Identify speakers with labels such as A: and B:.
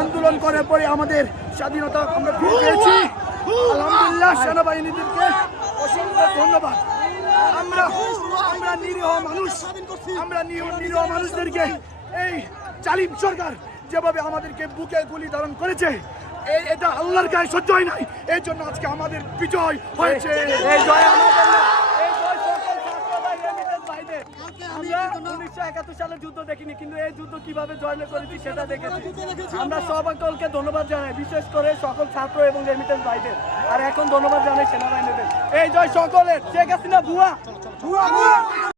A: আন্দোলন করার পরে আমাদের স্বাধীনতা আমরা ফিরে পেয়েছি। আলহামদুলিল্লাহ, সেনাবাহিনীদেরকে অসংখ্য ধন্যবাদ। আমরা আমরা নিরীহ মানুষ, আমরা নিরীহ মানুষদেরকে এই জালিম সরকার যেভাবে আমাদেরকে বুকে গুলি ধারণ করেছে এটা আল্লাহর গায়ে সহ্য হয় নাই। এই জন্য আজকে আমাদের বিজয় হয়েছে।
B: জয় আমাদের না। এই জয় সকল ছাত্র ভাই, এমনিতে ভাইদের। আমরা উনিশশো একাত্তর সালে যুদ্ধ দেখিনি কিন্তু এই যুদ্ধ কীভাবে জয় করেছি সেটা দেখেছি। আমরা সকলকে ধন্যবাদ জানাই বিশেষ করে সকল ছাত্র এবং রেমিটেন্স ভাইদের। আর এখন ধন্যবাদ জানাই সেনাবাহিনীদের। এই জয় সকলের শেখ হাসিনা ভুয়া। ভুয়া ভুয়া।